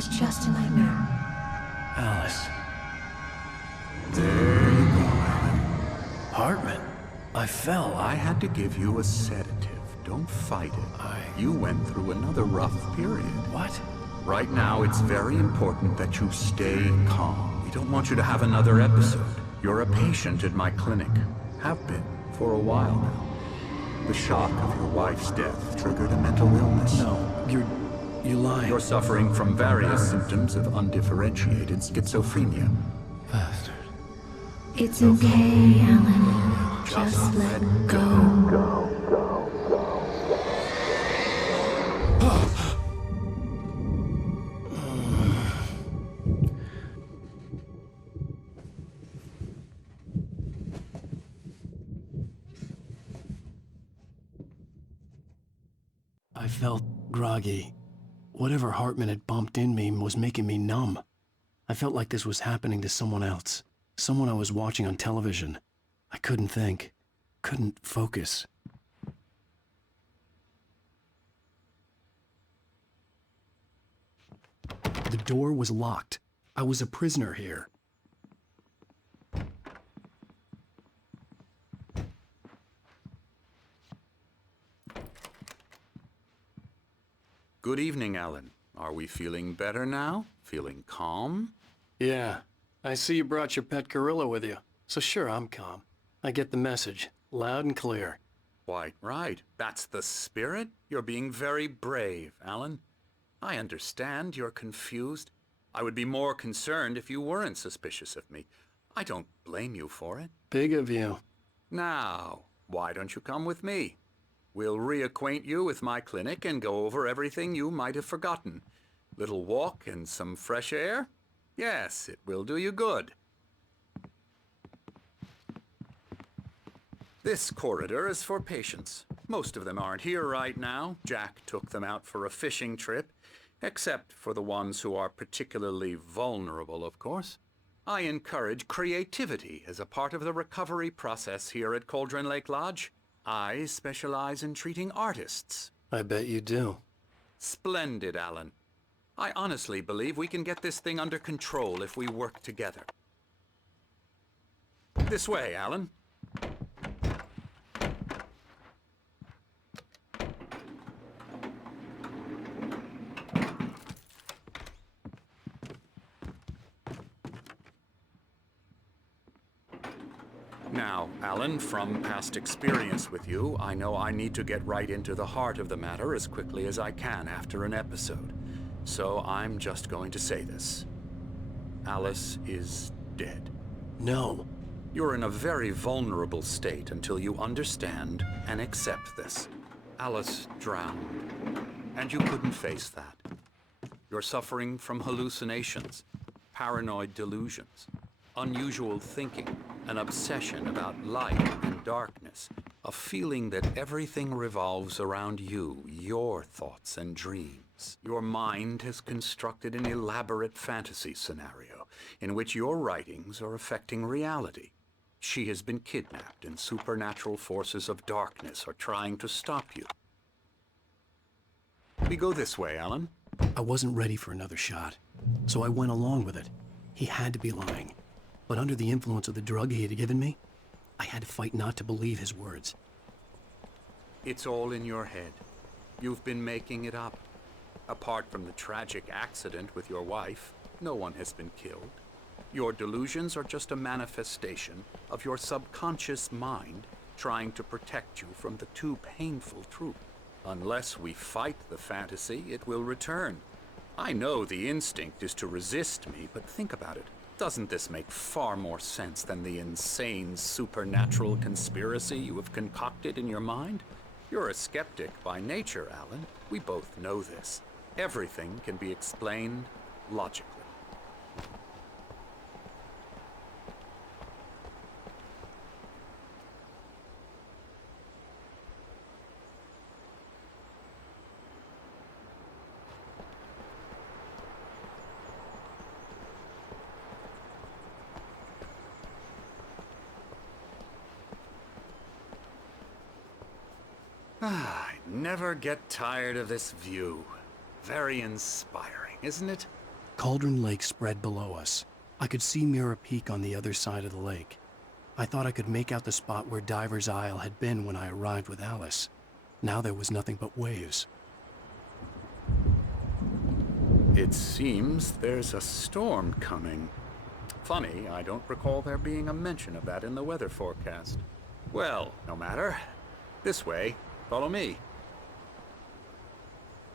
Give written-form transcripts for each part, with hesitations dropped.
was just a nightmare. Alice. There you go, Alan. Hartman. I fell. I had to give you a sedative. Don't fight it. You went through another rough period. What? Right now, it's very important that you stay calm. We don't want you to have another episode. You're a patient at my clinic. Have been for a while now. The shock of your wife's death triggered a mental illness. No, you're lying. You're suffering from various symptoms of undifferentiated schizophrenia. Bastard. It's okay, Alan. Just let go. I felt groggy. Whatever Hartman had bumped in me was making me numb. I felt like this was happening to someone else. Someone I was watching on television. I couldn't think. Couldn't focus. The door was locked. I was a prisoner here. Good evening, Alan. Are we feeling better now? Feeling calm? Yeah. I see you brought your pet gorilla with you. So sure, I'm calm. I get the message. Loud and clear. Quite right. That's the spirit. You're being very brave, Alan. I understand you're confused. I would be more concerned if you weren't suspicious of me. I don't blame you for it. Big of you. Now, why don't you come with me? We'll reacquaint you with my clinic and go over everything you might have forgotten. Little walk and some fresh air? Yes, it will do you good. This corridor is for patients. Most of them aren't here right now. Jack took them out for a fishing trip, except for the ones who are particularly vulnerable, of course. I encourage creativity as a part of the recovery process here at Cauldron Lake Lodge. I specialize in treating artists. I bet you do. Splendid, Alan. I honestly believe we can get this thing under control if we work together. This way, Alan. Now, Alan, from past experience with you, I know I need to get right into the heart of the matter as quickly as I can after an episode. So I'm just going to say this. Alice is dead. No. You're in a very vulnerable state until you understand and accept this. Alice drowned, and you couldn't face that. You're suffering from hallucinations, paranoid delusions, unusual thinking, an obsession about light and darkness, a feeling that everything revolves around you, your thoughts and dreams. Your mind has constructed an elaborate fantasy scenario in which your writings are affecting reality. She has been kidnapped and supernatural forces of darkness are trying to stop you. We go this way, Alan. I wasn't ready for another shot, so I went along with it. He had to be lying. But under the influence of the drug he had given me, I had to fight not to believe his words. It's all in your head. You've been making it up. Apart from the tragic accident with your wife, no one has been killed. Your delusions are just a manifestation of your subconscious mind trying to protect you from the too painful truth. Unless we fight the fantasy, it will return. I know the instinct is to resist me, but think about it. Doesn't this make far more sense than the insane supernatural conspiracy you have concocted in your mind? You're a skeptic by nature, Alan. We both know this. Everything can be explained logically. I never get tired of this view. Very inspiring, isn't it? Cauldron Lake spread below us. I could see Mirror Peak on the other side of the lake. I thought I could make out the spot where Diver's Isle had been when I arrived with Alice. Now there was nothing but waves. It seems there's a storm coming. Funny, I don't recall there being a mention of that in the weather forecast. Well, no matter. This way. Follow me.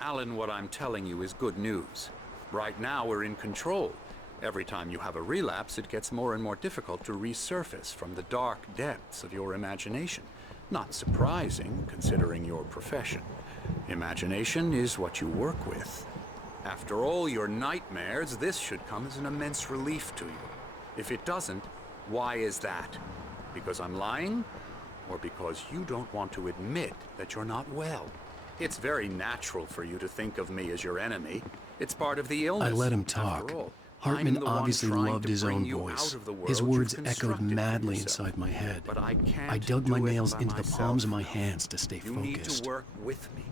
Alan, what I'm telling you is good news. Right now, we're in control. Every time you have a relapse, it gets more and more difficult to resurface from the dark depths of your imagination. Not surprising, considering your profession. Imagination is what you work with. After all your nightmares, this should come as an immense relief to you. If it doesn't, why is that? Because I'm lying? Or because you don't want to admit that you're not well? It's very natural for you to think of me as your enemy. It's part of the illness. I let him After talk. all, Hartman I'm the one obviously trying loved to his bring own you voice. out of the world His you've words echoed constructed for madly yourself. inside my head. But I can't I dug my do it nails by into the myself. palms of my hands to stay You need focused. to work with me.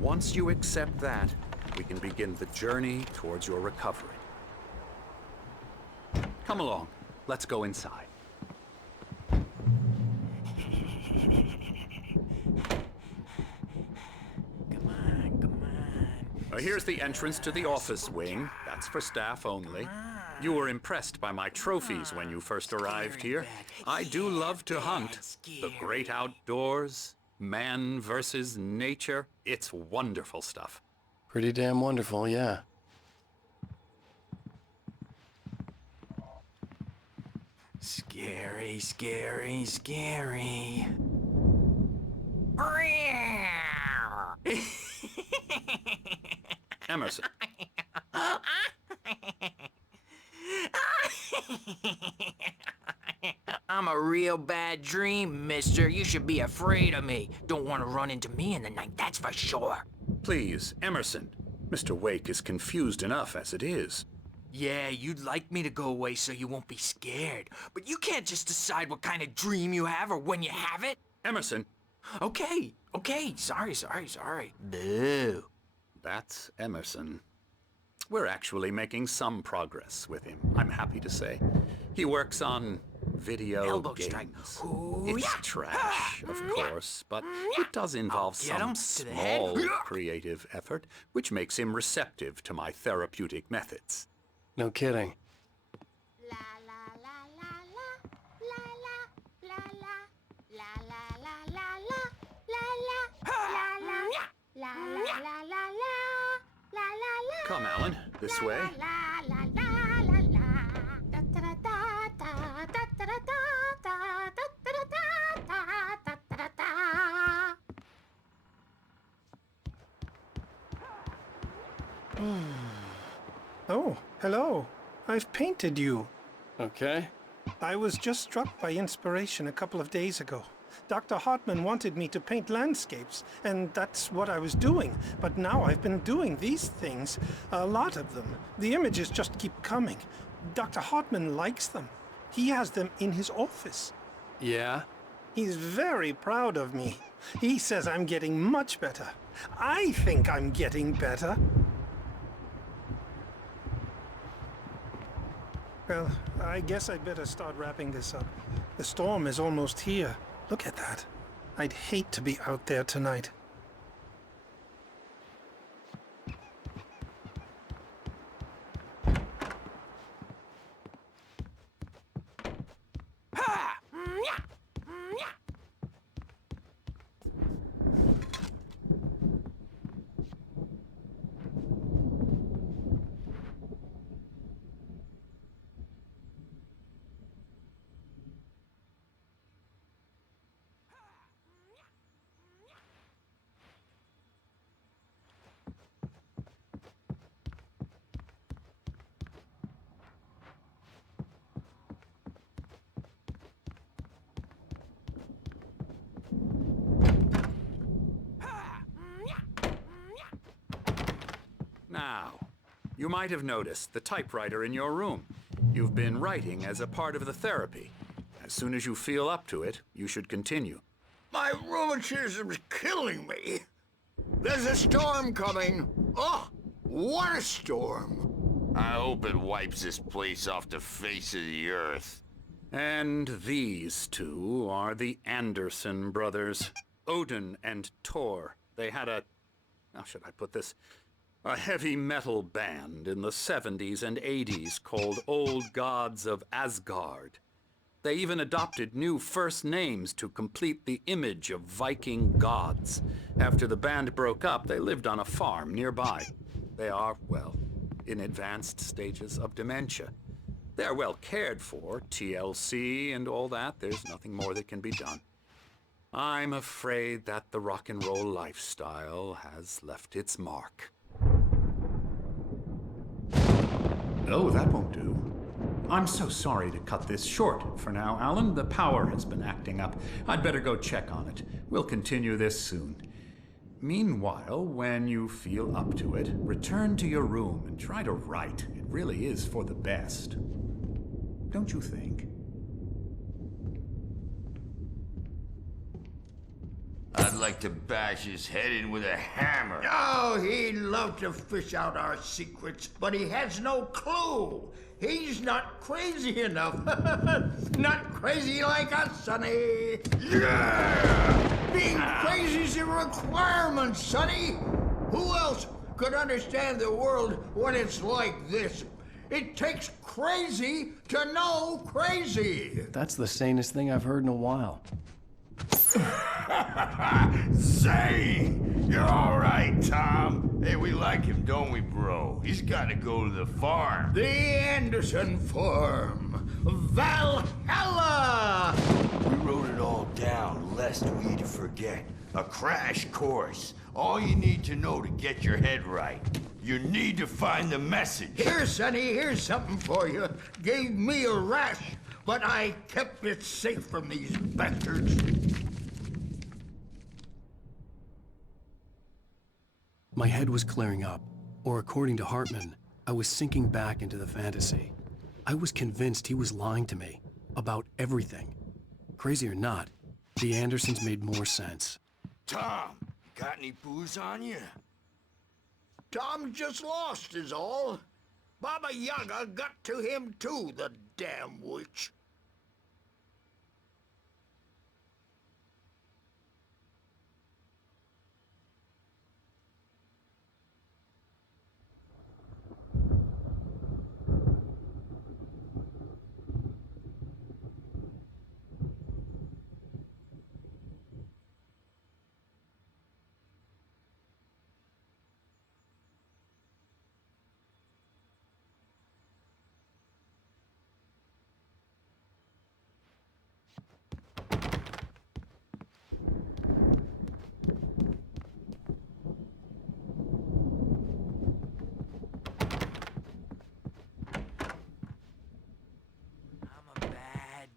Once you accept that, we can begin the journey towards your recovery. Come along. Let's go inside. Here's the entrance to the office wing. That's for staff only. You were impressed by my trophies when you first arrived here. I do love to hunt. The great outdoors, man versus nature. It's wonderful stuff. Pretty damn wonderful, yeah. Scary, scary, scary. Emerson. I'm a real bad dream, mister. You should be afraid of me. Don't want to run into me in the night, that's for sure. Please, Emerson. Mr. Wake is confused enough as it is. Yeah, you'd like me to go away so you won't be scared. But you can't just decide what kind of dream you have or when you have it. Emerson, Okay, sorry. Boo. that's Emerson. We're actually making some progress with him, I'm happy to say. He works on video Elbow games. strike. Ooh, It's yeah. trash, of course, but it does involve I'll get him some to the head. small creative effort, which makes him receptive to my therapeutic methods. No kidding. Come, Alan, this way. Oh, hello. I've painted you. Okay. I was just struck by inspiration a couple of days ago. Dr. Hartman wanted me to paint landscapes, and that's what I was doing. But now I've been doing these things, a lot of them. The images just keep coming. Dr. Hartman likes them. He has them in his office. Yeah? He's very proud of me. He says I'm getting much better. I think I'm getting better. Well, I guess I'd better start wrapping this up. The storm is almost here. Look at that. I'd hate to be out there tonight. Now, you might have noticed the typewriter in your room. You've been writing as a part of the therapy. As soon as you feel up to it, you should continue. My rheumatism's killing me. There's a storm coming. Oh, what a storm. I hope it wipes this place off the face of the earth. And these two are the Anderson brothers, Odin and Thor. They had how should I put this? A heavy metal band in the 70s and 80s called Old Gods of Asgard. They even adopted new first names to complete the image of Viking gods. After the band broke up, they lived on a farm nearby. They are, well, in advanced stages of dementia. They're well cared for, TLC and all that. There's nothing more that can be done. I'm afraid that the rock and roll lifestyle has left its mark. Oh, that won't do. I'm so sorry to cut this short for now, Alan. The power has been acting up. I'd better go check on it. We'll continue this soon. Meanwhile, when you feel up to it, return to your room and try to write. It really is for the best. Don't you think? I'd like to bash his head in with a hammer. Oh, he'd love to fish out our secrets, but he has no clue. He's not crazy enough. Not crazy like us, Sonny. Yeah! Being crazy's a requirement, Sonny. Who else could understand the world when it's like this? It takes crazy to know crazy. That's the sanest thing I've heard in a while. Zane! You're all right, Tom. Hey, we like him, don't we, bro? He's got to go to the farm. The Anderson Farm. Valhalla! We wrote it all down, lest we'd forget. A crash course. All you need to know to get your head right. You need to find the message. Here, Sonny, here's something for you. Gave me a rash, but I kept it safe from these bastards. My head was clearing up, or according to Hartman, I was sinking back into the fantasy. I was convinced he was lying to me about everything. Crazy or not, the Andersons made more sense. Tom, got any booze on you? Tom just lost is all. Baba Yaga got to him too, the damn witch.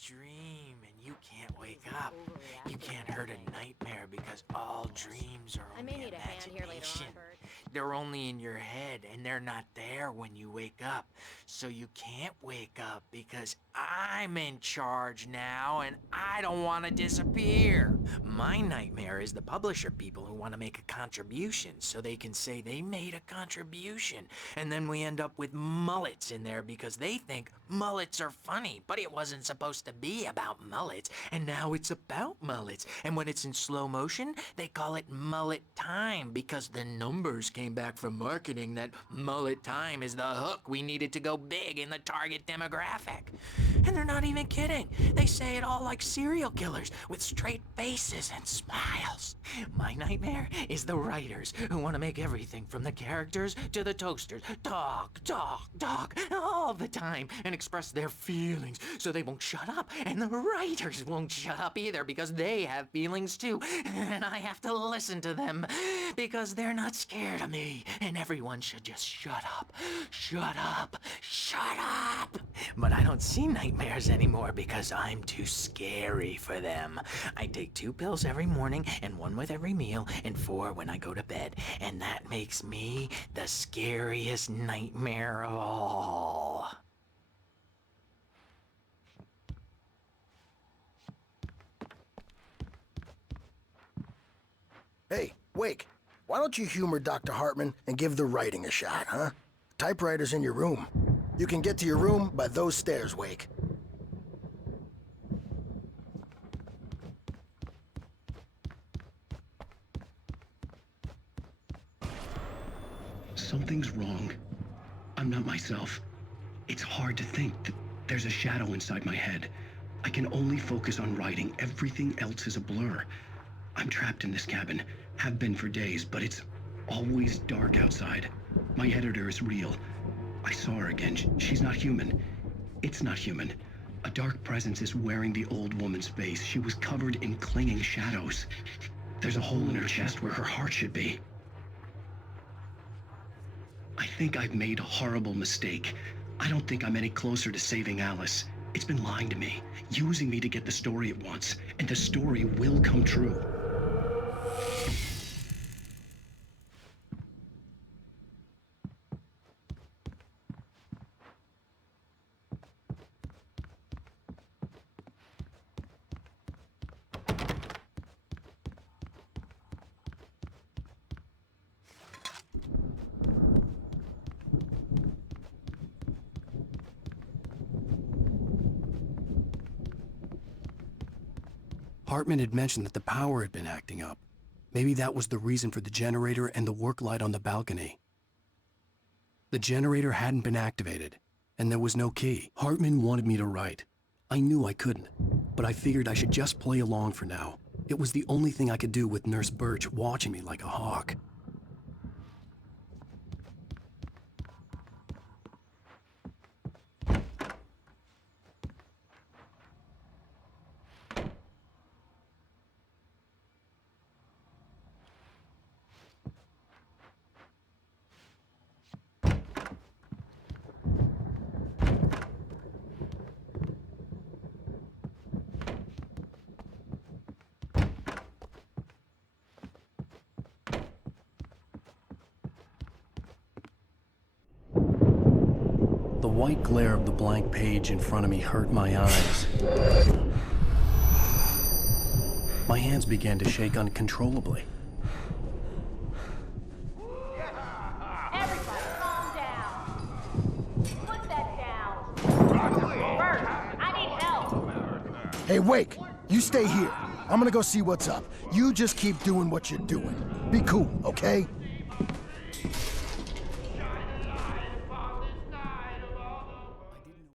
Dream and you can't wake up. You can't hurt a nightmare because all dreams are I only may need a hand here later imagination. on, Bert. They're only in your head and they're not there when you wake up. So you can't wake up because I'm in charge now and I don't want to disappear. My nightmare is the publisher people who want to make a contribution so they can say they made a contribution. And then we end up with mullets in there because they think mullets are funny, but it wasn't supposed to be about mullets, and now it's about mullets. And when it's in slow motion, they call it mullet time because the numbers came back from marketing that mullet time is the hook we needed to go big in the target demographic. And they're not even kidding. They say it all like serial killers with straight faces and smiles. My nightmare is the writers who want to make everything from the characters to the toasters talk all the time and express their feelings so they won't shut up, and the writers won't shut up either because they have feelings too, and I have to listen to them because they're not scared of me, and everyone should just shut up. But I don't see nightmares anymore because I'm too scary for them. I take 2 pills every morning and 1 with every meal and 4 when I go to bed, and that makes me the scariest nightmare of all. Hey, Wake, why don't you humor Dr. Hartman and give the writing a shot, huh? Typewriter's in your room. You can get to your room by those stairs, Wake. Something's wrong. I'm not myself. It's hard to think that there's a shadow inside my head. I can only focus on writing. Everything else is a blur. I'm trapped in this cabin. Have been for days, but it's always dark outside. My editor is real. I saw her again. She's not human. It's not human. A dark presence is wearing the old woman's face. She was covered in clinging shadows. There's a hole in her chest where her heart should be. I think I've made a horrible mistake. I don't think I'm any closer to saving Alice. It's been lying to me, using me to get the story it wants, and the story will come true. Hartman had mentioned that the power had been acting up. Maybe that was the reason for the generator and the work light on the balcony. The generator hadn't been activated, and there was no key. Hartman wanted me to write. I knew I couldn't, but I figured I should just play along for now. It was the only thing I could do with Nurse Birch watching me like a hawk. The white glare of the blank page in front of me hurt my eyes. My hands began to shake uncontrollably. Everybody calm down. Put that down. Bert, I need help. Hey, Wake, you stay here. I'm gonna go see what's up. You just keep doing what you're doing. Be cool, okay?